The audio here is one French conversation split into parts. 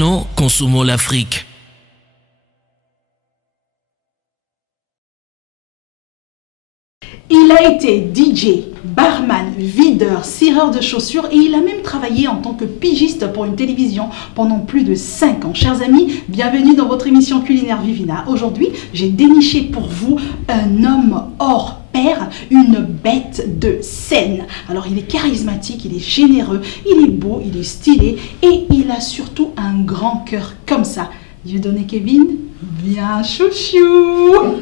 Imaginons, consommons l'Afrique. Il a été DJ, barman, videur, cireur de chaussures et il a même travaillé en tant que pigiste pour une télévision pendant plus de 5 ans. Chers amis, bienvenue dans votre émission culinaire Vivina. Aujourd'hui, j'ai déniché pour vous un homme hors pair, une bête de scène. Alors il est charismatique, il est généreux, il est beau, il est stylé et il a surtout un grand cœur comme ça. Dieudonné Kevin, bien chouchou.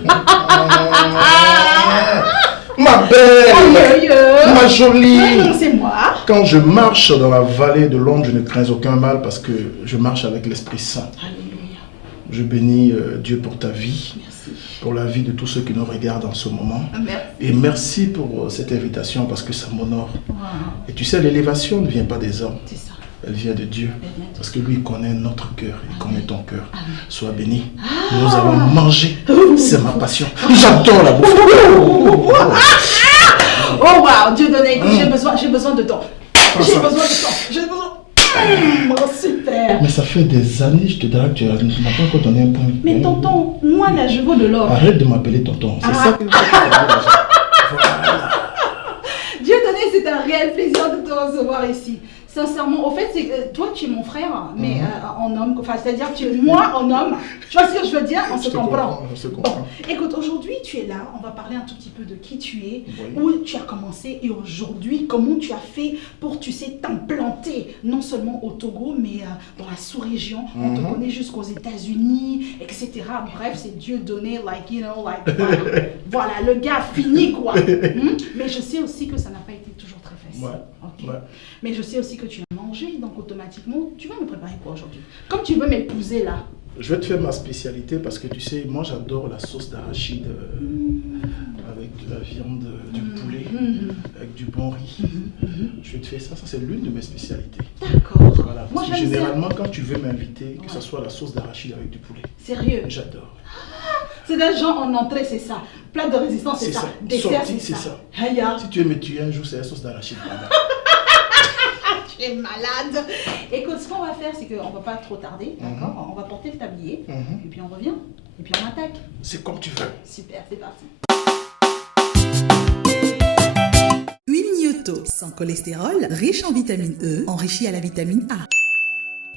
Ma belle, ma jolie. C'est moi. Quand je marche dans la vallée de l'ombre, je ne crains aucun mal parce que je marche avec l'Esprit Saint. Alléluia. Je bénis Dieu pour ta vie, Merci. pour la vie de tous ceux qui nous regardent en ce moment. Merci. Et merci pour cette invitation parce que ça m'honore. Wow. Et tu sais, l'élévation ne vient pas des hommes, C'est ça. elle vient de Dieu. Amen. Parce que lui, il connaît notre cœur, il connaît ton cœur. Amen. Sois béni. Nous allons manger, c'est ma passion. J'adore la bouffe. Oh wow, Dieudonné, écoute, j'ai besoin de temps. J'ai besoin de temps. J'ai besoin. Oh, super. Mais ça fait des années, je te dirais que tu m'as pas encore donné un point. Mais tonton, moi là, je veux de l'or. Arrête de m'appeler tonton. C'est ça que voilà. Dieudonné, c'est un réel plaisir de te recevoir ici. Sincèrement, au fait, c'est toi, tu es mon frère, mais en homme, enfin, c'est-à-dire que tu es moi en homme. Tu vois ce que je veux dire? On se comprend. Je te comprends. Bon, écoute, aujourd'hui, tu es là. On va parler un tout petit peu de qui tu es, Oui. où tu as commencé et aujourd'hui, comment tu as fait pour, tu sais, t'implanter, non seulement au Togo, mais dans la sous-région. On te connaît jusqu'aux États-Unis, etc. Bref, c'est Dieu donné, like, you know, like, voilà, le gars fini, quoi. Mais je sais aussi que ça n'a pas été toujours très facile. Ouais. Ok. Ouais. Mais je sais aussi que tu as mangé, donc automatiquement, tu vas me préparer quoi aujourd'hui? Comme tu veux m'épouser là. Je vais te faire ma spécialité parce que tu sais, moi j'adore la sauce d'arachide avec de la viande, du poulet, avec du bon riz. Je vais te faire ça, c'est l'une de mes spécialités. D'accord. Voilà, Moi parce que j'aime ça. généralement quand tu veux m'inviter, que ce soit la sauce d'arachide avec du poulet, Sérieux. j'adore. C'est des gens en entrée, c'est ça. Plat de résistance, c'est C'est ça. ça. Dessert, Sortie, c'est c'est ça. ça. Haya. Si tu veux me tuer un jour, c'est la sauce d'arachide. Voilà. Tu es malade. Écoute, ce qu'on va faire, c'est qu'on ne va pas trop tarder, d'accord? On va porter le tablier, et puis on revient, et puis on attaque. C'est comme tu veux. Super, c'est parti. Huile Gnotto, sans cholestérol, riche en vitamine E, enrichie à la vitamine A.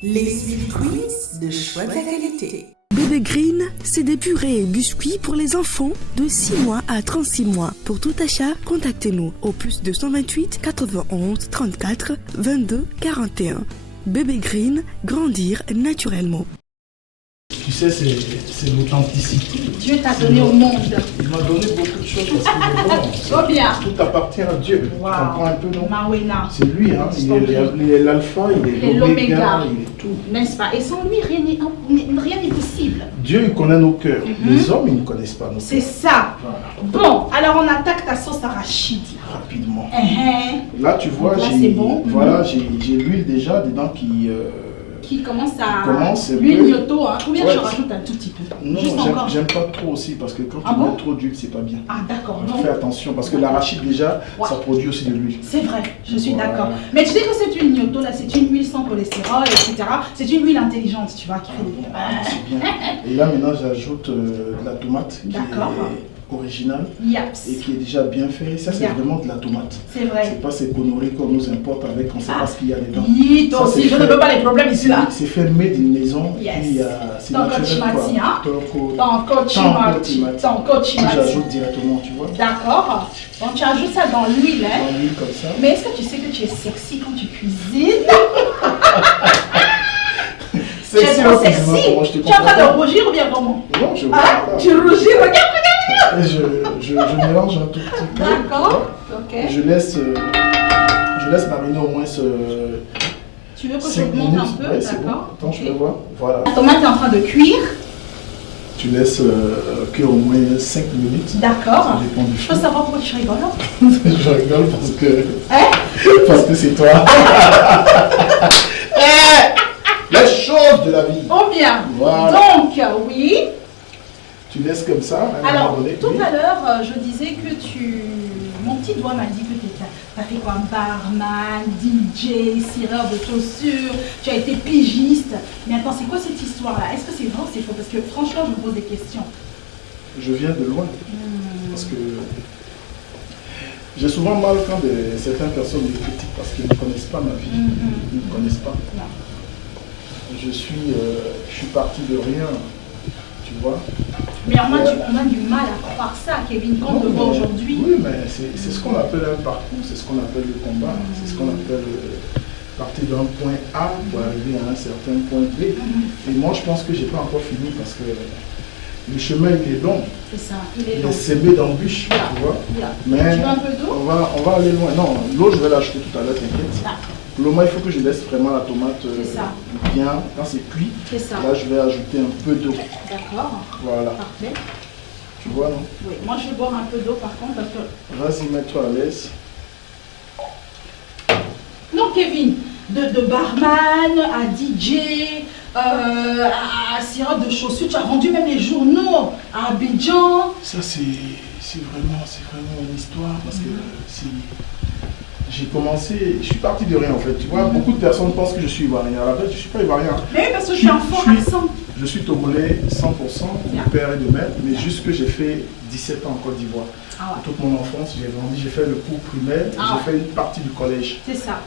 Les huiles Queens de choix de la qualité. Bébé Green, c'est des purées et biscuits pour les enfants de 6 mois à 36 mois. Pour tout achat, contactez-nous au plus 228 91 34 22 41. Bébé Green, grandir naturellement. Tu sais, c'est l'authenticité. Dieu t'a donné au monde. Il m'a donné beaucoup de choses parce que Oh bien. tout appartient à Dieu. Tu Wow. comprends un peu, non? Mawena. C'est lui, hein. Il est l'alpha, il est l'oméga, il est tout. N'est-ce pas? Et sans lui, rien n'est possible. Dieu, il connaît nos cœurs. Les hommes, ils ne connaissent pas nos cœurs. C'est ça. Voilà. Bon, alors on attaque ta sauce arachide. Rapidement. Uh-huh. Là, tu vois, Donc là, j'ai c'est bon. voilà, j'ai l'huile déjà dedans Qui commence à... Commence un l'huile peu. Gnotto, hein. Combien Ouais. je rajoute un tout petit peu? Non, Juste encore. j'aime pas trop aussi parce que quand Ah tu bon? mets trop d'huile, c'est pas bien. Ah d'accord. Alors, Donc, fais attention parce que l'arachide déjà, Ouais. ça produit aussi de l'huile. c'est vrai, je suis Voilà. d'accord. Mais tu sais que cette huile Gnotto, là, c'est une huile sans cholestérol, etc. C'est une huile intelligente, tu vois, qui fait des... C'est bien. Et là maintenant, j'ajoute de la tomate qui D'accord. est originale Yaps. et qui est déjà bien fait. Ça, c'est Yeah. vraiment de la tomate. C'est vrai. C'est pas ces conneries qu'on nous importe avec, on ne sait pas ce qu'il y a dedans. Oui, toi Ça, aussi, c'est je ne fait- veux pas les problèmes ici, là. C'est fait made in maison. Yes. Et puis, c'est Ton naturel, cochimati, quoi. hein? Ton Ton cochimati. Ton cochimati. J'ajoute directement, tu vois. D'accord. Donc tu ajoutes ça dans l'huile, hein? Dans l'huile comme ça. Mais est-ce que tu sais que tu es sexy quand tu cuisines? Tu es Sexy, trop hein, sexy. comment je te Tu es en train de comprends. rougir ou bien comment? Non, je vois Ah, pas. tu rougis, regarde. Et je mélange un tout petit peu. D'accord. Ok. Je laisse mariner au moins ce Tu veux que je 5 augmente minutes. un peu? Ouais, c'est bon. D'accord. Attends, je Ok. vais voir. Voilà. La tomate est en train de cuire. Tu laisses cuire au moins 5 minutes. D'accord. Ça dépend du Je peux feu. savoir pourquoi tu rigoles? Je rigole Hein? parce que c'est toi. Les choses de la vie. Oh bien. Voilà. Donc, oui. tu laisses comme ça. À un Alors, moment donné, tout oui. à l'heure, je disais que mon petit doigt m'a dit que tu as fait quoi? Barman, DJ, cireur de chaussures, tu as été pigiste. Mais attends, c'est quoi cette histoire-là? Est-ce que c'est vrai ou c'est faux? Parce que franchement, je me pose des questions. Je viens de loin. Parce que j'ai souvent mal quand certaines personnes me critiquent parce qu'ils ne connaissent pas ma vie. Ils ne me connaissent pas. Non. Je suis parti de rien, tu vois. Mais on a du mal à croire ça, Kevin, quand on te voit aujourd'hui. Oui, mais c'est ce qu'on appelle un parcours, c'est ce qu'on appelle le combat, c'est ce qu'on appelle partir d'un point A pour arriver à un certain point B. Et moi, je pense que je n'ai pas encore fini parce que le chemin il est long. C'est ça, il est Il long. est semé d'embûches, tu vois. Mais Tu veux un peu d'eau? on va aller loin. Non, l'eau, je vais l'acheter tout à l'heure, t'inquiète. D'accord. Pour le moment, il faut que je laisse vraiment la tomate ça. bien, quand c'est cuit. C'est ça. Là, je vais ajouter un peu d'eau. D'accord. Voilà. Parfait. Tu vois, non? Oui, moi je vais boire un peu d'eau par contre parce que... Vas-y, mets-toi à l'aise. Non, Kevin, de barman à DJ, à cireur de chaussures, tu as vendu même les journaux à Abidjan. Ça, c'est vraiment une histoire parce que j'ai commencé, je suis parti de rien en fait. Tu vois, beaucoup de personnes pensent que je suis ivoirien. À la base, je ne suis pas ivoirien. Mais oui, parce que tu as un fort accent. Je suis togolais 100%, Bien. de père et de mère, mais juste que j'ai fait 17 ans en Côte d'Ivoire. Ah ouais. Toute mon enfance, j'ai grandi, j'ai fait le cours primaire, j'ai fait une partie du collège. C'est ça.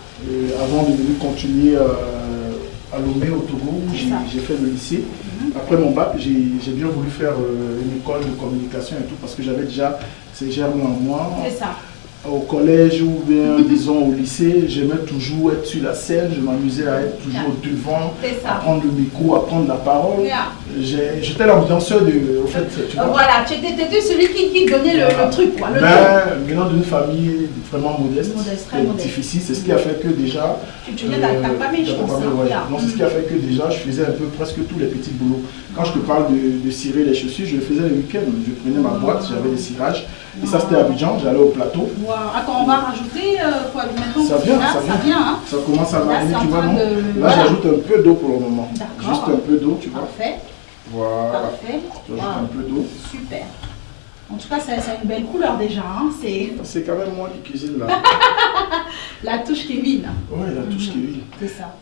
Avant de venir continuer à Lomé au Togo, où j'ai fait le lycée. Après mon bac, j'ai bien voulu faire une école de communication et tout, parce que j'avais déjà ces germes en moi. C'est ça. Au collège ou bien, disons, au lycée, j'aimais toujours être sur la scène, je m'amusais à être toujours devant, à prendre le micro, à prendre la parole. J'étais l'ambianceur au fait, tu vois. Voilà, tu étais celui qui donnait le truc, quoi. Venant d'une famille vraiment modeste, très modeste. difficile, c'est ce qui a fait que déjà... Tu viens de ta famille, je pense. Donc c'est ce qui a fait que déjà, je faisais un peu presque tous les petits boulots. Quand je te parle de cirer les chaussures, je le faisais le week-end. Je prenais ma boîte, j'avais des cirages. Et ça, c'était à Abidjan, j'allais au plateau. Wow. Attends, on va rajouter quoi maintenant? Ça vient, ça vient. Hein. Ça commence à mariner, tu vois, non? Là, Voilà. j'ajoute un peu d'eau pour le moment. D'accord. Juste un peu d'eau, tu vois. Parfait. Voilà. Parfait. J'ajoute un peu d'eau. Super. En tout cas, ça a une belle couleur déjà. Hein. C'est quand même moi qui cuisine là. La touche Kevin. Oui, la touche Kevin. C'est ça.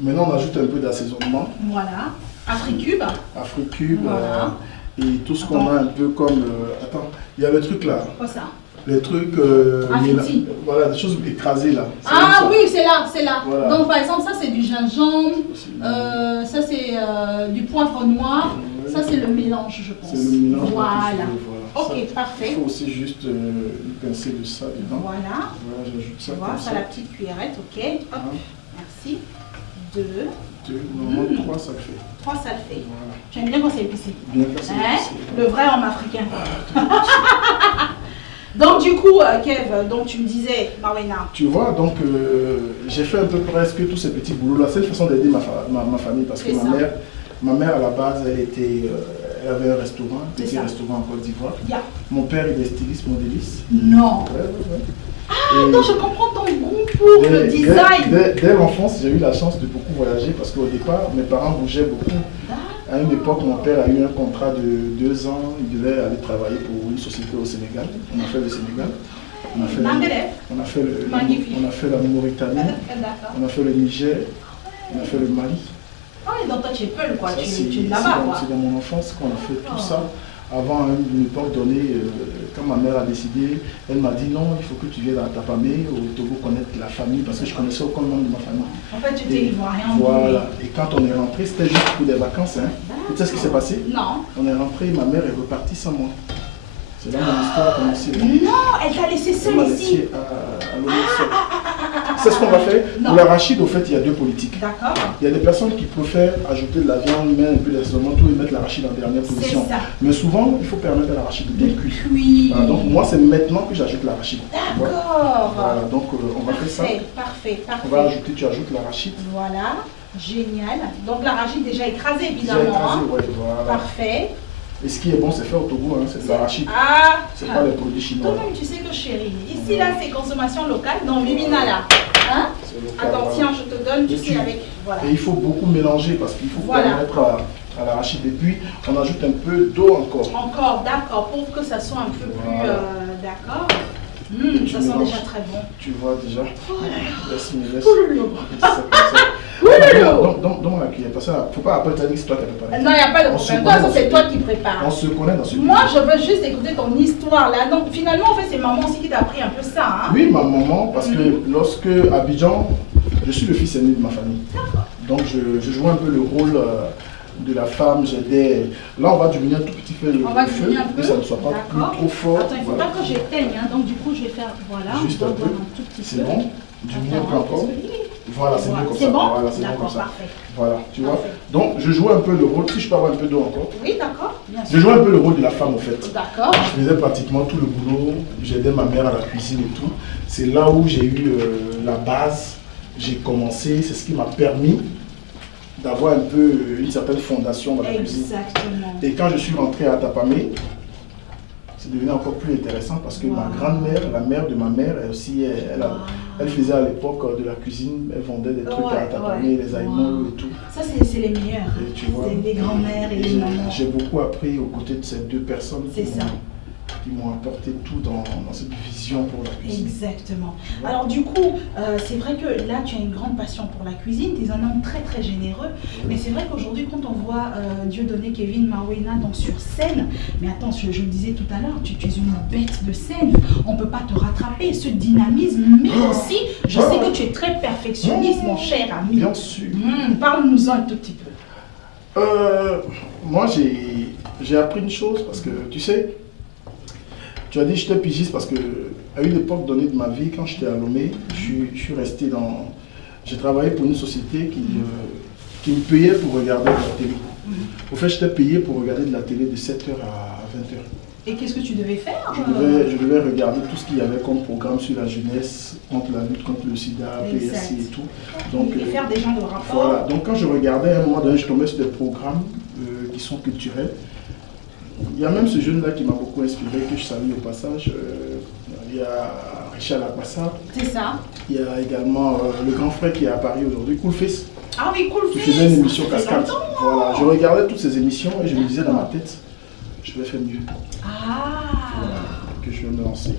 Maintenant, on ajoute un peu d'assaisonnement. Voilà. Africube. Africube. Voilà. Et tout ce qu'on a un peu comme... attends, il y a le truc là. Quoi ça? Les trucs... voilà, des choses écrasées là. Ah oui, c'est là. Voilà. Donc par exemple, ça c'est du gingembre, ça c'est du poivre noir, ça c'est le mélange, je pense. C'est le mélange. Voilà. Ok, ça, parfait. Il faut aussi juste une pincée de ça dedans. Voilà. Voilà, j'ajoute ça. Voilà, ça la petite cuillerette, ok. Hop. Merci. 2. Normalement, 3 ça le fait. 3 ça le fait. Voilà. Tu aimes bien quand c'est épicé? Bien quand c'est épicé. Le vrai homme africain. Donc du coup, Kev, donc tu me disais, Marwena. Tu vois, donc j'ai fait un peu presque tous ces petits boulots là. C'est une façon d'aider ma famille parce que ma mère à la base, elle avait un restaurant, un petit restaurant en Côte d'Ivoire. Yeah. Mon père il est styliste, modéliste. Non. Ouais. Ah non, je comprends ton goût pour le design. Dès l'enfance, j'ai eu la chance de beaucoup voyager parce qu'au départ, mes parents bougeaient beaucoup. À une époque, mon père a eu un contrat de 2 ans, il devait aller travailler pour une société au Sénégal. On a fait le Sénégal, on a fait la Mauritanie, on a fait le Niger, on a fait le Mali. Ah oui, donc toi tu es Peul quoi, tu es C'est là-bas quoi. dans mon enfance qu'on a fait tout ça. Avant une époque donnée, quand ma mère a décidé, elle m'a dit non, il faut que tu viennes à Tapamé, au Togo, connaître la famille, parce que je connaissais aucun membre de ma famille. En fait, tu étais ivoirien. Voilà, et quand on est rentré, c'était juste pour des vacances. Hein. Tu sais ce qui s'est passé? Non. On est rentré, ma mère est repartie sans moi. C'est là mon histoire a commencé. Non, elle t'a laissé seule ici. C'est ce qu'on va faire. Pour l'arachide, au fait, il y a 2 politiques. D'accord. Il y a des personnes qui préfèrent ajouter de la viande, mettre un peu d'assaisonnement, tout et mettre l'arachide en dernière position. Mais souvent, il faut permettre à l'arachide de bien cuire. Voilà, donc moi, c'est maintenant que j'ajoute l'arachide. D'accord. Voilà, donc on va faire ça. Parfait. On va ajouter, tu ajoutes l'arachide. Voilà, génial. Donc l'arachide déjà écrasé évidemment. Déjà écrasé, ouais, voilà. Parfait. Et ce qui est bon, c'est fait au Togo, hein, c'est de l'arachide. C'est pas les produits chinois. Toi-même, tu sais que chérie, ici là, c'est consommation locale. Non, Vivina là. Hein? Attends, tiens, je te donne, tu sais, avec. Voilà. Et il faut beaucoup mélanger parce qu'il faut permettre à à l'arachide. Et puis, on ajoute un peu d'eau encore. Encore, d'accord, pour que ça soit un peu Voilà. plus... d'accord. Tu Ça sent mélanges. déjà très bon. Tu vois déjà. Laisse. Ouloulou. C'est comme ça. Dans la cuillère. Parce qu'il ne faut pas après te dire que c'est toi qui as préparé. Non, il n'y a pas de On se problème. connaît Toi, ça, dans c'est ce toi pays. qui prépares. On se connaît dans ce Moi, pays. je veux juste écouter ton histoire là. Donc, finalement, en fait, c'est maman aussi qui t'a appris un peu ça. Hein? Oui, ma maman, parce que lorsque à Abidjan, je suis le fils aîné de ma famille. Donc je jouais un peu le rôle de la femme, j'aidais. Là, on va diminuer un tout petit peu le On va feu, diminuer un peu. que ça ne soit pas plus D'accord. trop fort. Attends, il ne faut Voilà. pas que j'éteigne. Hein? Donc, du coup, je vais faire. Voilà. Juste on un va peu. voir tout petit C'est peu. bon. Diminuer un peu Attends, encore. parce que- Voilà, c'est mieux comme C'est ça. bon. Voilà, c'est bon comme D'accord, ça. parfait. Voilà, tu vois. Parfait. Donc, je jouais un peu le rôle. Si je peux avoir un peu d'eau encore. Oui, d'accord. Bien Je sûr. jouais un peu le rôle de la femme, en fait. D'accord. Je faisais pratiquement tout le boulot, j'aidais ma mère à la cuisine et tout. C'est là où j'ai eu la base, j'ai commencé, c'est ce qui m'a permis d'avoir un peu une certaine fondation dans la cuisine. Exactement. Et quand je suis rentré à Tapamé, c'est devenu encore plus intéressant parce que ma grand-mère, la mère de ma mère, elle aussi, elle faisait à l'époque de la cuisine, elle vendait des trucs à Tapamé, les aïmaux et tout. Ça, c'est les meilleurs. Et tu vois, C'est les grands-mères et les mamans. j'ai beaucoup appris aux côtés de ces deux personnes C'est ça. qui m'ont apporté tout dans cette vision pour la cuisine. Exactement. Alors du coup, c'est vrai que là, tu as une grande passion pour la cuisine, tu es un homme très très généreux, mais c'est vrai qu'aujourd'hui, quand on voit Dieudonné Kevin Mawena donc sur scène, mais attends, je le disais tout à l'heure, tu es une bête de scène, on ne peut pas te rattraper, ce dynamisme, mais aussi, je sais que tu es très perfectionniste, mon cher ami. Bien sûr. Parle-nous-en un tout petit peu. Moi, j'ai appris une chose parce que, tu sais, tu as dit que j'étais pigiste parce que à une époque donnée de ma vie, quand j'étais à Lomé, je suis resté dans... J'ai travaillé pour une société qui me payait pour regarder de la télé. Au fait, j'étais payé pour regarder de la télé de 7h à 20h. Et qu'est-ce que tu devais faire? Je devais regarder tout ce qu'il y avait comme programme sur la jeunesse, contre la lutte contre le sida, Exact. PSI et tout. Donc, Et faire des gens de rapport. voilà. Donc quand je regardais, à un moment donné, je tombais sur des programmes qui sont culturels. Il y a même ce jeune-là qui m'a beaucoup inspiré, que je salue au passage. Il y a Richard Lapassa. C'est ça. Il y a également le grand frère qui est à Paris aujourd'hui, Coolface, Ah oui, cool. qui faisait une émission Ça fait cascade. longtemps. Voilà. Je regardais toutes ces émissions et je me disais dans ma tête, je vais faire mieux. Voilà, que je vais me lancer.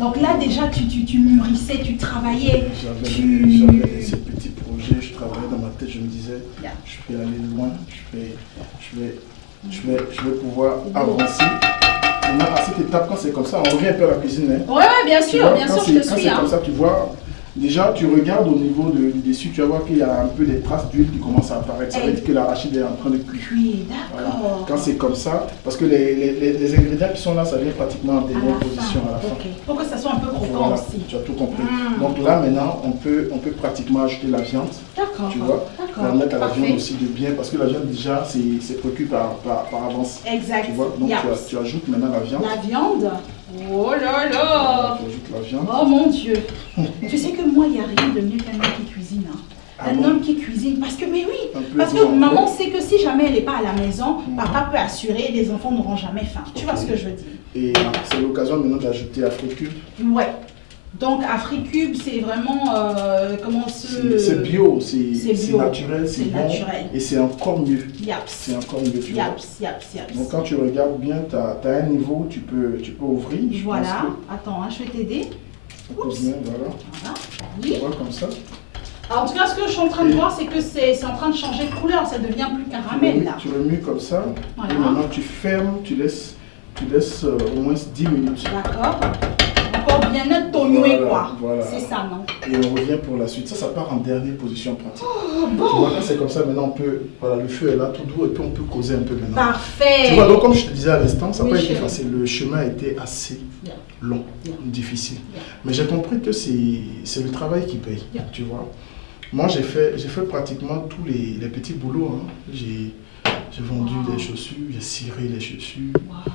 Donc là déjà tu mûrissais, tu travaillais. J'avais ces petits projets, je travaillais dans ma tête, je me disais, Yeah. je vais aller loin, je vais pouvoir avancer. Maintenant, à cette étape, quand c'est comme ça, on revient un peu à la cuisine. Hein. Ouais, bien Tu sûr, vois, bien quand sûr, c'est- je te quand suis. c'est Hein. comme ça, tu vois, déjà, tu regardes au niveau du dessus, tu vas voir qu'il y a un peu des traces d'huile qui commencent à apparaître. Ça veut dire que l'arachide est en train de cuire. Oui, Voilà. d'accord. Quand c'est comme ça, parce que les ingrédients qui sont là, ça vient pratiquement en dernière position à la fin. Ok. Pour que ça soit un peu croquant Voilà, aussi. tu as tout compris. Donc là, maintenant, on peut pratiquement ajouter la viande. D'accord. Tu vois, D'accord. permettre à la Parfait. viande aussi de bien, parce que la viande déjà, c'est précu par avance. Exact. Tu vois, donc Yeah. tu ajoutes maintenant la viande. La viande. Oh là là. Tu ajoutes la viande. Oh mon Dieu. Tu sais que moi, il n'y a rien de mieux qu'un homme qui cuisine. Hein. Ah Un bon? homme qui cuisine. Parce que, mais oui, Un peu parce que blanc. maman sait que si jamais elle n'est pas à la maison, papa peut assurer, les enfants n'auront jamais faim. Tu vois ce que je veux dire? Et c'est l'occasion maintenant d'ajouter Africube. Ouais. Donc Africube, c'est vraiment comment se... C'est bio, c'est bio. naturel, c'est C'est bon. naturel. Et c'est encore mieux. Yaps. C'est encore mieux, tu vois. Yaps. Donc quand tu regardes bien, tu as un niveau, tu peux ouvrir. Je Voilà. pense Attends, hein, je vais t'aider. que tu peux bien, voilà. Voilà. Tu Oui. vois comme ça. Alors, en tout cas, ce que je suis en train de voir, c'est que c'est en train de changer de couleur. Ça devient plus caramel, là. Tu remues comme ça. Voilà. Et maintenant tu fermes, tu laisses au moins 10 minutes. D'accord. Encore bien net tonoué, Voilà, quoi. voilà. C'est ça, non? Et on revient pour la suite. Ça part en dernière position pratique. Oh, Tu bon. vois, quand c'est comme ça, maintenant on peut, voilà, le feu est là tout doux et puis on peut causer un peu maintenant. Parfait. Tu vois, donc comme je te disais à l'instant, ça n'a Oui, pas été chérie. facile. Le chemin a été assez Bien. long, Bien. difficile. Bien. Mais j'ai compris que c'est le travail qui paye, Bien. tu vois. Moi, j'ai fait pratiquement tous les petits boulots. Hein. J'ai vendu Wow. des chaussures, j'ai ciré les chaussures. Wow.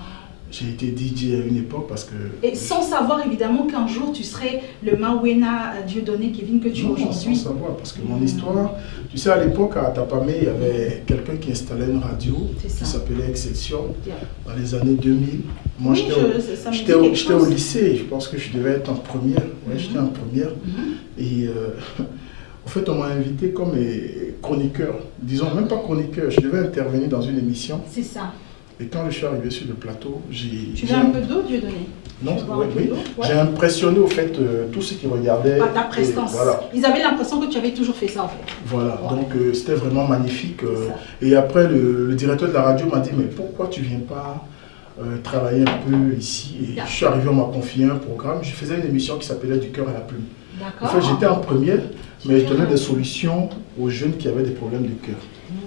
J'ai été DJ à une époque parce que... Et sans savoir évidemment qu'un jour tu serais le Mawena Dieudonné Kevin que tu es Non, aujourd'hui. sans savoir, parce que mon histoire, tu sais, à l'époque, à Tapamé, il y avait quelqu'un qui installait une radio C'est qui ça. s'appelait Exception Bien. dans les années 2000. Moi, Oui, ça me dit j'étais quelque au chose. lycée, je pense que je devais être en première. Ouais, j'étais en première. Et En fait, on m'a invité comme chroniqueur. Disons, même pas chroniqueur. Je devais intervenir dans une émission. C'est ça. Et quand je suis arrivé sur le plateau, Tu veux un peu d'eau, Dieudonné? Non, oui. Ouais. J'ai impressionné au fait tous ceux qui regardaient. Par ta prestance. Voilà. Ils avaient l'impression que tu avais toujours fait ça en fait. Voilà, Ouais. donc c'était vraiment magnifique. Et après, le directeur de la radio m'a dit, mais pourquoi tu ne viens pas travailler un peu ici? Et je suis arrivé, on m'a confié un programme. Je faisais une émission qui s'appelait Du cœur à la plume. En fait, j'étais en première, mais je donnais des solutions aux jeunes qui avaient des problèmes de cœur.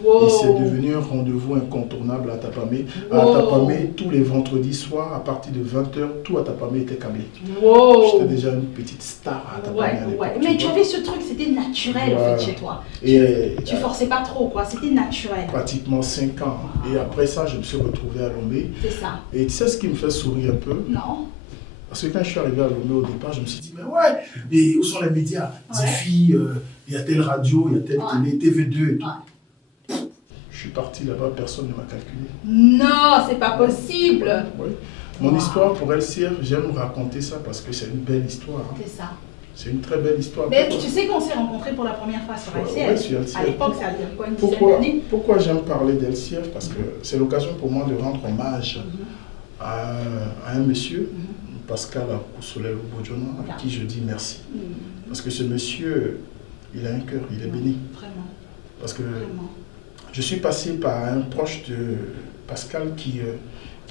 Wow. Et c'est devenu un rendez-vous incontournable à Tapamé. Wow. À Tapamé, tous les vendredis soirs, à partir de 20h, tout à Tapamé était câblé. Wow. J'étais déjà une petite star à Tapamé à l'époque. Ouais. Mais tu avais ce truc, c'était naturel en fait chez toi. Et tu forçais pas trop, quoi. C'était naturel. Pratiquement 5 ans. Wow. Et après ça, je me suis retrouvé à Lomé. C'est ça. Et tu sais ce qui me fait sourire un peu? Non. Parce que quand je suis arrivé à Lomé au départ, je me suis dit, mais ouais, et où sont les médias? Zifi, il y a telle radio, il y a telle télé, TV2 et tout. Je suis parti là-bas, personne ne m'a calculé. Non, c'est pas possible. Ouais. Mon histoire pour LCF, j'aime raconter ça parce que c'est une belle histoire. Hein. C'est ça. C'est une très belle histoire. Mais tu sais qu'on s'est rencontrés pour la première fois sur LCF. Ouais, sur LCF. À l'époque, ça a dire quoi, une dizaine d'années? Pourquoi j'aime parler d'LCF? Parce que c'est l'occasion pour moi de rendre hommage à un monsieur, Pascal Akousolelo-Bodjona, à qui je dis merci. Parce que ce monsieur, il a un cœur, il est béni. Vraiment. Parce que Vraiment. je suis passé par un proche de Pascal qui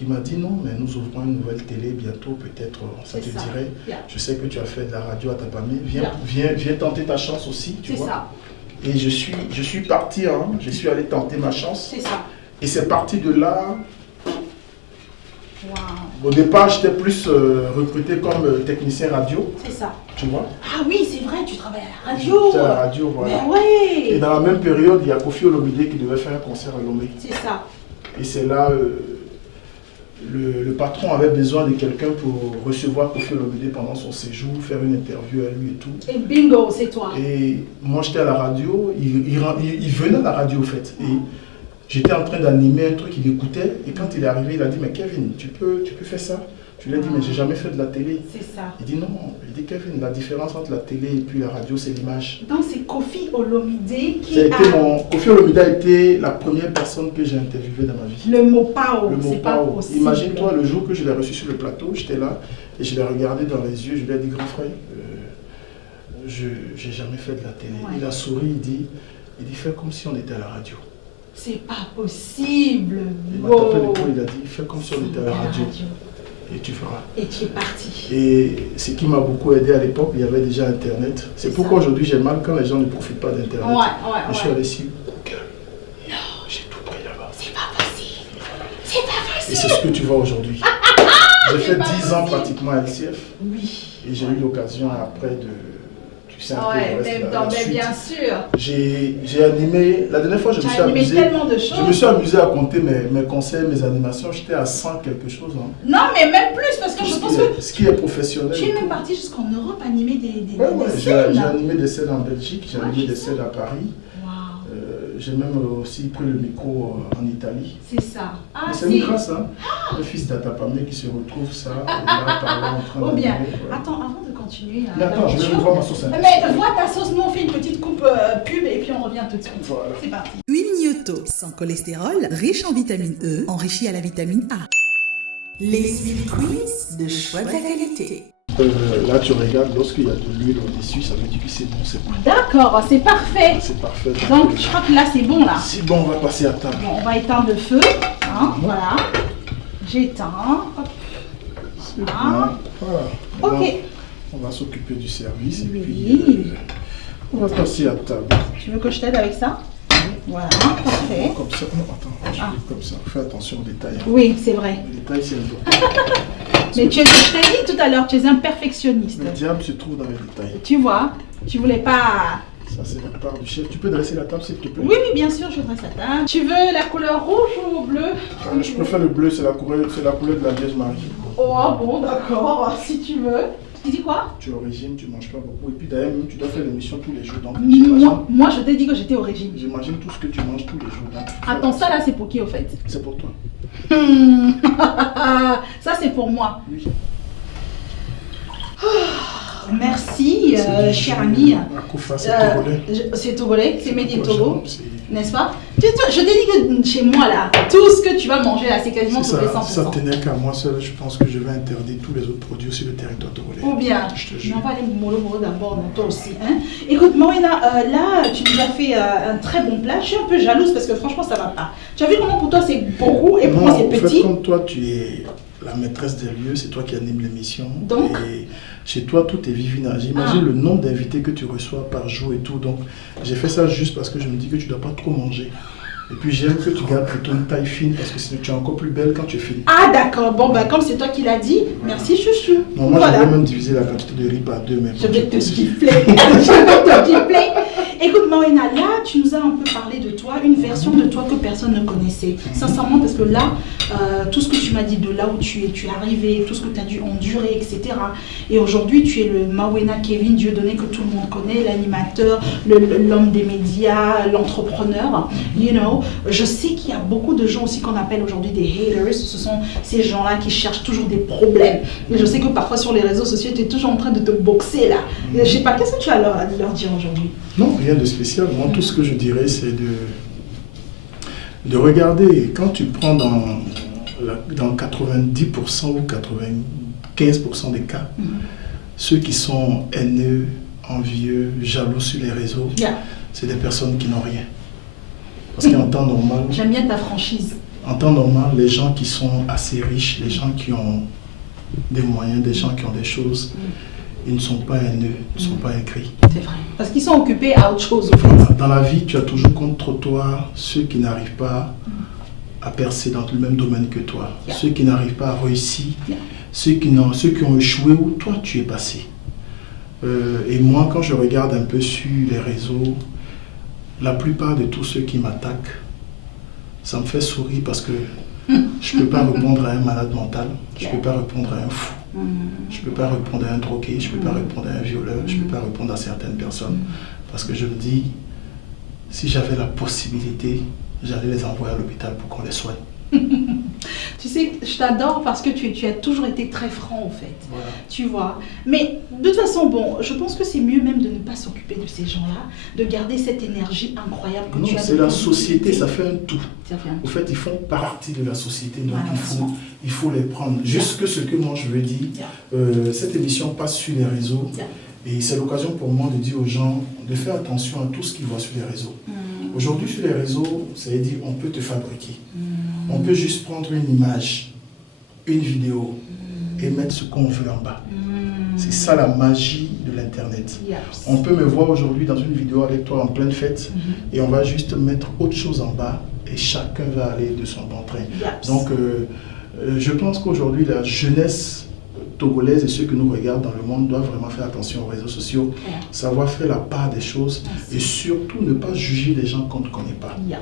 m'a dit non, mais nous ouvrons une nouvelle télé bientôt, peut-être ça te dirait. Yeah. Je sais que tu as fait de la radio à Tapamé, viens tenter ta chance aussi, tu vois. Ça. Et je suis parti, hein, je suis allé tenter ma chance. C'est ça. Et c'est parti de là. Wow. Au départ, j'étais plus recruté comme technicien radio. C'est ça. Tu vois? Ah oui, c'est vrai, tu travailles à la radio. J'étais à la radio, voilà. Mais ouais. Et dans la même période, il y a Kofi Olomide qui devait faire un concert à Lomé. C'est ça. Et c'est là, le patron avait besoin de quelqu'un pour recevoir Kofi Olomide pendant son séjour, faire une interview à lui et tout. Et bingo, c'est toi. Et moi, j'étais à la radio, il venait à la radio, en fait. Et j'étais en train d'animer un truc, il écoutait. Et quand il est arrivé, il a dit, mais Kevin, tu peux faire ça? Je lui ai dit, mais j'ai jamais fait de la télé. C'est ça. Il dit non. Il dit, Kevin, la différence entre la télé et puis la radio, c'est l'image. Donc c'est Kofi Olomide qui a... Kofi Olomide a été la première personne que j'ai interviewée dans ma vie. Le mot Pao, Le mot c'est pas Pao. possible. Imagine-toi, le jour que je l'ai reçu sur le plateau, j'étais là et je l'ai regardé dans les yeux, je lui ai dit, grand frère, je n'ai jamais fait de la télé. Ouais. Il a souri, il dit, fais comme si on était à la radio. C'est pas possible. Il m'a tapé l'épaule, il a dit, fais comme si on était à la radio. Et tu feras. Et tu es parti. Et ce qui m'a beaucoup aidé à l'époque, il y avait déjà Internet. C'est pourquoi aujourd'hui j'ai mal quand les gens ne profitent pas d'Internet. Je suis allé sur Google. Non. J'ai tout pris là-bas. C'est pas possible. C'est pas possible. Et c'est ce que tu vois aujourd'hui. J'ai fait 10 ans pratiquement à LCF. Oui. Et j'ai eu l'occasion après de... Tu sais un peu le reste, la suite. Bien sûr. J'ai animé... La dernière fois, je me suis amusé. Tellement de choses. Je me suis amusé à compter mes concerts, mes animations. J'étais à 100 quelque chose. Hein. Non, mais même plus, parce que je pense que... Ce qui est professionnel. Tu es même parti jusqu'en Europe animer des Ouais, scènes. j'ai animé des scènes en Belgique, j'ai animé des scènes à Paris. Wow. J'ai même aussi pris le micro en Italie. C'est ça. Ah, c'est une grâce, hein. Le fils d'Atapamé qui se retrouve ça, et là, parlant en train oh bien. ouais. Attends, avant de continuer. Mais attends, je vais voir ma sauce. Mais vois ta sauce, nous on fait une petite coupe pub et puis on revient tout de suite. Voilà. C'est parti. Huile Myoto, sans cholestérol, riche en vitamine E, enrichie à la vitamine A. Les huiles Queens de choix de la qualité. Là, tu regardes, lorsqu'il y a de l'huile au-dessus, ça veut dire que c'est bon, c'est bon. D'accord, c'est parfait. C'est parfait. Donc, je crois que là, c'est bon, là. C'est bon, on va passer à table. Bon, on va éteindre le feu. Hein, voilà. J'éteins. Hop. C'est Voilà. bon. Voilà. Ok. On va s'occuper du service. Oui. Et puis, on va passer à table. Tu veux que je t'aide avec ça? Voilà, parfait. Comme ça. Non, attends, je fais comme ça. Fais attention aux détails. Hein. Oui, c'est vrai. Les détails, c'est important. Mais je t'ai dit tout à l'heure, tu es un perfectionniste. Le diable se trouve dans les détails. Tu vois, tu voulais pas... Ça, c'est la part du chef. Tu peux dresser la table, s'il te plaît? Oui, bien sûr, je dresse la table. Tu veux la couleur rouge ou bleue? Je préfère le bleu, c'est la couleur de la Vierge Marie. Oh, bon, d'accord, si tu veux. Tu dis quoi? Tu es au régime, tu manges pas beaucoup. Et puis d'ailleurs, même, tu dois faire l'émission tous les jours. Donc, moi, je t'ai dit que j'étais au régime. J'imagine tout ce que tu manges tous les jours. Donc, attends, ça là, c'est pour qui au fait? C'est pour toi. Ça, c'est pour moi. Oui. Merci, cher ami. Akoufa, c'est togolais. C'est togolais, c'est Made in Togo, C'est- n'est-ce pas? Je te dis que chez moi, là, tout ce que tu vas manger, là, c'est quasiment Si togolais ça 100%. tenait qu'à moi seul, je pense que je vais interdire tous les autres produits sur le territoire togolais. Ou bien, Je te jure. on va aller mollo d'abord, non, toi aussi. Hein? Écoute, Morena, là, tu nous as fait un très bon plat. Je suis un peu jalouse parce que franchement, ça va pas. Tu as vu comment pour toi c'est beaucoup et pour moi Non, c'est en fait, petit? comme toi, tu es la maîtresse des lieux, c'est toi qui anime l'émission. Donc Et chez toi, tout est Vivina. J'imagine le nombre d'invités que tu reçois par jour et tout. Donc, j'ai fait ça juste parce que je me dis que tu ne dois pas trop manger. Et puis, j'aime que tu gardes plutôt une taille fine parce que sinon, tu es encore plus belle quand tu es fine. Ah d'accord, bon bah comme c'est toi qui l'as dit, merci chouchou. Non, moi, Voilà. j'avais même divisé la quantité de riz par deux. Mais Je bon, vais c'est te possible. gifler. Je vais te gifler. Écoute Morena, là tu nous as un peu parlé de toi, une version de toi que personne ne connaissait. Sincèrement parce que là, tout ce que tu m'as dit de là où tu es arrivé, tout ce que tu as dû endurer, etc. Et aujourd'hui tu es le Mawena Kevin Dieudonné que tout le monde connaît, l'animateur, l'homme des médias, l'entrepreneur. You know, je sais qu'il y a beaucoup de gens aussi qu'on appelle aujourd'hui des haters. Ce sont ces gens-là qui cherchent toujours des problèmes. Et je sais que parfois sur les réseaux sociaux, tu es toujours en train de te boxer là. Je sais pas, qu'est-ce que tu as à leur dire aujourd'hui? Non, rien de spécial. Moi, tout ce que je dirais, c'est de regarder. Quand tu prends dans 90% ou 95% des cas, ceux qui sont haineux, envieux, jaloux sur les réseaux, Yeah. c'est des personnes qui n'ont rien. Parce qu'en temps normal, J'aime bien ta franchise. en temps normal, les gens qui sont assez riches, les gens qui ont des moyens, des gens qui ont des choses, ils ne sont pas haineux, ils ne sont pas aigris. C'est vrai. Parce qu'ils sont occupés à autre chose au fait. Dans la vie, tu as toujours contre toi ceux qui n'arrivent pas à percer dans le même domaine que toi, Yeah. ceux qui n'arrivent pas à réussir, Yeah. ceux qui ont échoué où toi tu es passé. Et moi, quand je regarde un peu sur les réseaux, la plupart de tous ceux qui m'attaquent, ça me fait sourire parce que je ne peux pas répondre à un malade mental, je ne peux pas répondre à un fou, je ne peux pas répondre à un drogué, je ne peux pas répondre à un violeur, je ne peux pas répondre à certaines personnes. Parce que je me dis, si j'avais la possibilité, j'allais les envoyer à l'hôpital pour qu'on les soigne. Tu sais, je t'adore parce que tu as toujours été très franc en fait. Voilà. Tu vois. Mais de toute façon, bon, je pense que c'est mieux même de ne pas s'occuper de ces gens-là, de garder cette énergie incroyable que Non, tu as. c'est de la positivité. société, ça fait un tout. Ça fait un Au fait, ils font partie de la société, donc Malheureusement. il faut les prendre. Juste que ce que moi je veux dire, cette émission passe sur les réseaux Yeah. et c'est l'occasion pour moi de dire aux gens de faire attention à tout ce qu'ils voient sur les réseaux. Aujourd'hui, sur les réseaux, ça veut dire on peut te fabriquer. On peut juste prendre une image, une vidéo et mettre ce qu'on veut en bas. C'est ça la magie de l'Internet. Yes. On peut me voir aujourd'hui dans une vidéo avec toi en pleine fête et on va juste mettre autre chose en bas et chacun va aller de son bon train. Yes. Donc, je pense qu'aujourd'hui, la jeunesse togolaise et ceux que nous regardent dans le monde doivent vraiment faire attention aux réseaux sociaux, Yeah. savoir faire la part des choses Merci. et surtout ne pas juger les gens qu'on ne connaît pas. Yeah.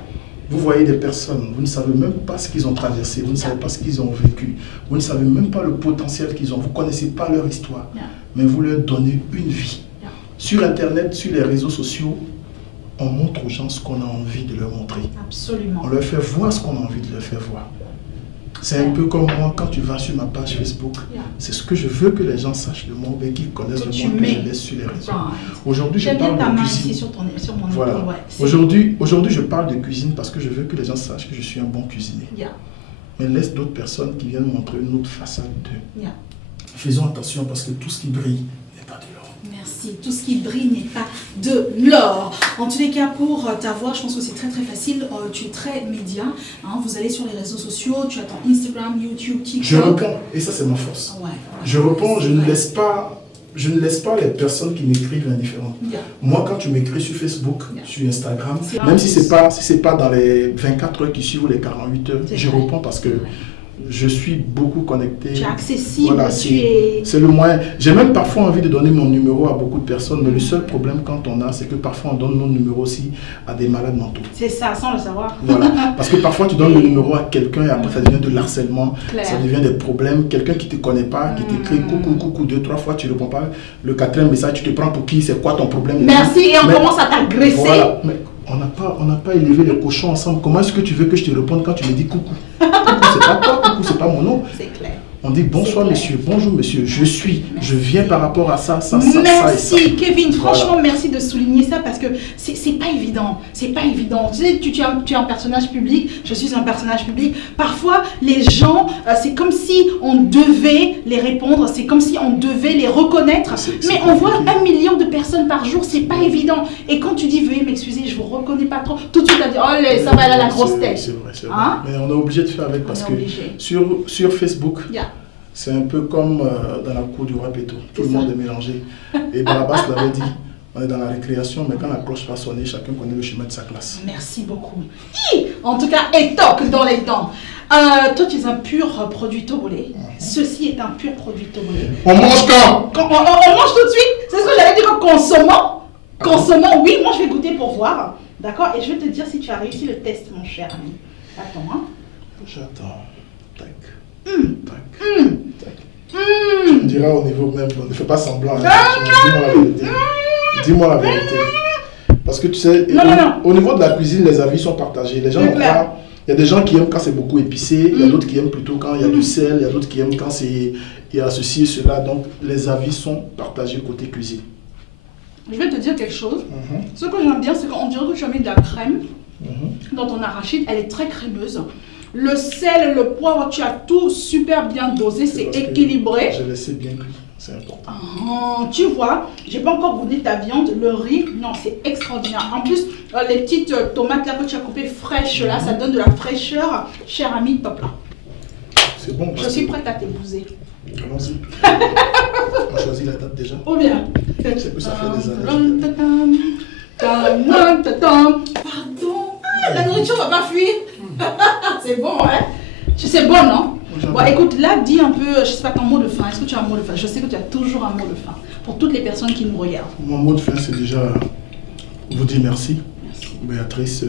Vous voyez des personnes, vous ne savez même pas ce qu'ils ont traversé, vous ne savez pas ce qu'ils ont vécu, vous ne savez même pas le potentiel qu'ils ont, vous ne connaissez pas leur histoire, Yeah. mais vous leur donnez une vie. Yeah. Sur Internet, sur les réseaux sociaux, on montre aux gens ce qu'on a envie de leur montrer. Absolument. On leur fait voir ce qu'on a envie de leur faire voir. C'est un peu comme moi, quand tu vas sur ma page Facebook, Yeah. c'est ce que je veux que les gens sachent de moi, mais qu'ils connaissent Que le tu monde que mets. je laisse sur les réseaux. Right. Aujourd'hui, je J'aime bien parle ta de main cuisine. ici sur mon Voilà. épaule, ouais. C'est- Aujourd'hui, je parle de cuisine parce que je veux que les gens sachent que je suis un bon cuisinier. Yeah. Mais laisse d'autres personnes qui viennent montrer une autre façade d'eux. Yeah. Faisons attention parce que tout ce qui brille n'est pas de l'or. Merci. Tout ce qui brille n'est pas de l'or. En tous les cas, pour ta voix, je pense que c'est très très facile. Tu es très média. Hein. Vous allez sur les réseaux sociaux, tu as ton Instagram, YouTube, TikTok. Je réponds, et ça c'est ma force. Ouais. Je réponds, je Ouais. ne laisse pas les personnes qui m'écrivent indifférentes. Yeah. Moi, quand tu m'écris sur Facebook, Yeah. sur Instagram, C'est même si vrai. c'est pas dans les 24 heures qui suivent ou les 48 heures, C'est je vrai. réponds parce que je suis beaucoup connecté. Tu es accessible, Voilà, tu es... c'est le moyen. J'ai même parfois envie de donner mon numéro à beaucoup de personnes, mais le seul problème quand on a, c'est que parfois on donne mon numéro aussi à des malades mentaux. C'est ça, sans le savoir. Voilà. Parce que parfois tu donnes le numéro à quelqu'un et après ça devient de l'harcèlement, Claire. ça devient des problèmes. Quelqu'un qui ne te connaît pas, qui t'écrit coucou, 2-3 fois, tu ne réponds pas. Le quatrième message, tu te prends pour qui, c'est quoi ton problème? Merci, et on Mais- commence à t'agresser. Voilà. Mais on n'a pas élevé les cochons ensemble. Comment est-ce que tu veux que je te réponde quand tu me dis coucou? Coucou, c'est pas toi, coucou, c'est pas mon nom. C'est clair. On dit bonsoir monsieur, bonjour monsieur, je viens par rapport à ça, ça, merci ça et ça. Kevin, franchement Voilà. merci de souligner ça parce que c'est pas évident, c'est pas évident. Tu sais, tu es un personnage public, je suis un personnage public. Parfois les gens, c'est comme si on devait les répondre, c'est comme si on devait les reconnaître. Mais on voit 1 million de personnes par jour, c'est pas évident. Et quand tu dis veuillez m'excuser, je vous reconnais pas trop, tout de suite tu as dit oh là, ça va, elle a la grosse tête. C'est vrai, c'est vrai. Hein? Mais on est obligé de faire avec parce que sur Facebook, Yeah. c'est un peu comme dans la cour du roi Péto. Tout le C'est ça. monde est mélangé. Et Barabas l'avait dit, on est dans la récréation, mais quand la cloche va sonner, chacun connaît le chemin de sa classe. Merci beaucoup. En tout cas, et toc dans les dents. Toi, tu es un pur produit togolais. Ceci est un pur produit togolais. On mange quand? On mange tout de suite. C'est ce que j'allais dire en consommant. Consommant, oui, moi je vais goûter pour voir. D'accord? Et je vais te dire si tu as réussi le test, mon cher ami. Attends, hein. J'attends. Tac. Tac. Tac. Tu me diras au niveau même, ne fais pas semblant. Hein. Dis-moi la vérité. Dis-moi la vérité. Parce que tu sais, au niveau de la cuisine, les avis sont partagés. Les gens n'ont pas. Il y a des gens qui aiment quand c'est beaucoup épicé, il y a d'autres qui aiment plutôt quand il y a du sel, il y a d'autres qui aiment quand il y a ceci et cela. Donc les avis sont partagés côté cuisine. Je vais te dire quelque chose. Ce que j'aime bien, c'est qu'on dirait que tu as mis de la crème dans ton arachide. Elle est très crémeuse. Le sel, le poivre, tu as tout super bien dosé, c'est équilibré. Je laissé bien cuit, c'est important. Tu vois, j'ai pas encore goûté ta viande, le riz, non, c'est extraordinaire. En plus, les petites tomates là que tu as coupées fraîches là, ça donne de la fraîcheur. Cher ami, top là. C'est bon. Je suis prête à t'épouser. Allons-y. On choisit la date déjà. Ou bien. C'est que ça fait des années. Pardon, la nourriture va pas fuir. C'est bon, hein? C'est bon, non? Bon, écoute, là, dis un peu, je sais pas ton mot de fin. Est-ce que tu as un mot de fin? Je sais que tu as toujours un mot de fin pour toutes les personnes qui nous regardent. Mon mot de fin, c'est déjà vous dire merci, Béatrice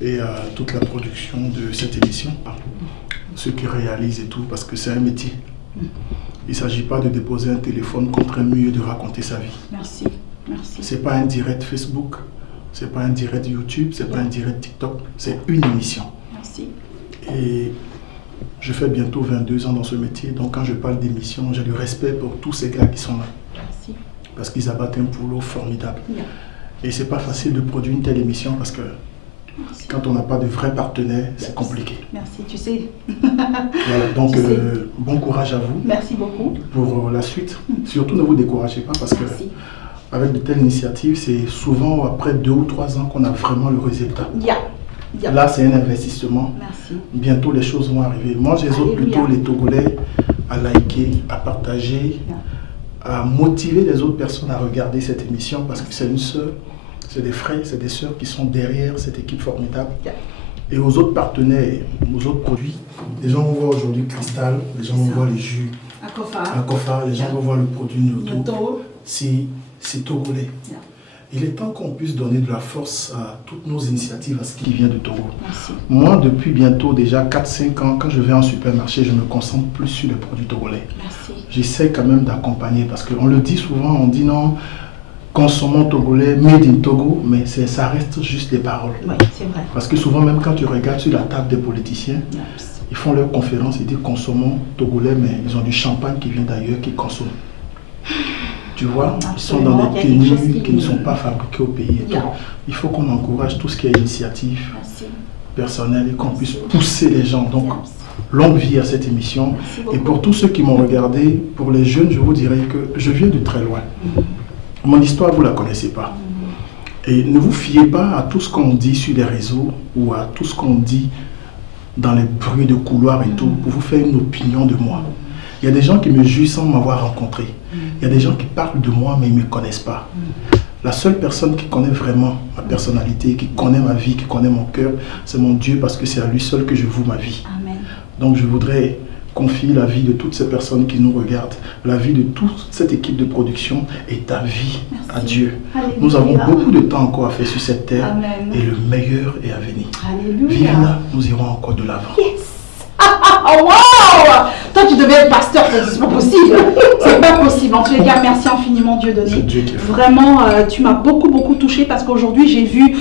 et à toute la production de cette émission, ceux qui réalisent et tout, parce que c'est un métier. Il ne s'agit pas de déposer un téléphone contre un mur et de raconter sa vie. Merci, merci. C'est pas un direct Facebook, c'est pas un direct YouTube, c'est pas un direct TikTok, c'est une émission. Merci. Et je fais bientôt 22 ans dans ce métier, donc quand je parle d'émission, j'ai du respect pour tous ces gars qui sont là. Merci. Parce qu'ils abattent un boulot formidable. Yeah. Et c'est pas facile de produire une telle émission parce que Merci. quand on n'a pas de vrais partenaires, c'est compliqué. Merci, tu sais. Voilà, donc bon courage à vous. Merci beaucoup. Pour la suite. Surtout ne vous découragez pas parce que Merci. avec de telles initiatives, c'est souvent après 2 ou 3 ans qu'on a vraiment le résultat. Yeah. Là, c'est un investissement. Merci. Bientôt, les choses vont arriver. Moi, j'exhorte plutôt les Togolais à liker, à partager, à motiver les autres personnes à regarder cette émission parce que c'est une sœur, c'est des frères, c'est des sœurs qui sont derrière cette équipe formidable. Et aux autres partenaires, aux autres produits, les gens vont voir aujourd'hui Cristal, les gens vont voir les jus, Akofa, les gens vont voir le produit Noto. C'est Togolais. Il est temps qu'on puisse donner de la force à toutes nos initiatives, à ce qui vient de Togo. Merci. Moi, depuis bientôt déjà 4-5 ans, quand je vais en supermarché, je me concentre plus sur les produits togolais. Merci. J'essaie quand même d'accompagner parce qu'on le dit souvent, on dit non, consommons togolais, made in Togo, mais ça reste juste des paroles. Oui, c'est vrai. Parce que souvent, même quand tu regardes sur la table des politiciens, ils font leur conférence, ils disent consommons togolais, mais ils ont du champagne qui vient d'ailleurs, qu'ils consomment. Tu vois, ils sont dans des tenues qui ne sont pas fabriquées au pays. Et tout. Il faut qu'on encourage tout ce qui est initiative personnelle et qu'on puisse pousser les gens. Donc, longue vie à cette émission. Et pour tous ceux qui m'ont regardé, pour les jeunes, je vous dirais que je viens de très loin. Mon histoire, vous ne la connaissez pas. Et ne vous fiez pas à tout ce qu'on dit sur les réseaux ou à tout ce qu'on dit dans les bruits de couloir et tout pour vous faire une opinion de moi. Il y a des gens qui me jugent sans m'avoir rencontré. Il y a des gens qui parlent de moi mais ils ne me connaissent pas. La seule personne qui connaît vraiment ma personnalité, qui connaît ma vie, qui connaît mon cœur, c'est mon Dieu parce que c'est à lui seul que je voue ma vie. Amen. Donc je voudrais confier la vie de toutes ces personnes qui nous regardent, la vie de toute cette équipe de production et ta vie à Dieu. Alléluia. Nous avons beaucoup de temps encore à faire sur cette terre. Amen. Et le meilleur est à venir. Alléluia. Vivina, nous irons encore de l'avant. Yes. Oh wow! Toi tu devais être pasteur, c'est pas possible. C'est pas possible. En tous les cas, merci infiniment Dieu donné. C'est Dieu qui est fort. Vraiment, tu m'as beaucoup touché parce qu'aujourd'hui j'ai vu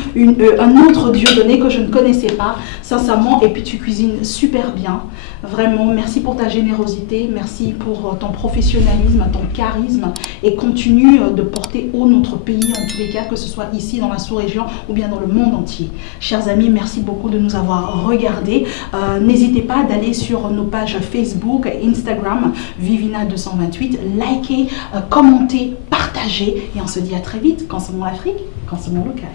un autre Dieu donné que je ne connaissais pas, sincèrement. Et puis tu cuisines super bien. Vraiment, merci pour ta générosité, merci pour ton professionnalisme, ton charisme et continue de porter haut notre pays en tous les cas, que ce soit ici dans la sous-région ou bien dans le monde entier. Chers amis, merci beaucoup de nous avoir regardés. N'hésitez pas d'aller sur nos pages Facebook et Instagram, Vivina228, likez, commentez, partagez et on se dit à très vite. Consommons l'Afrique, consommons local.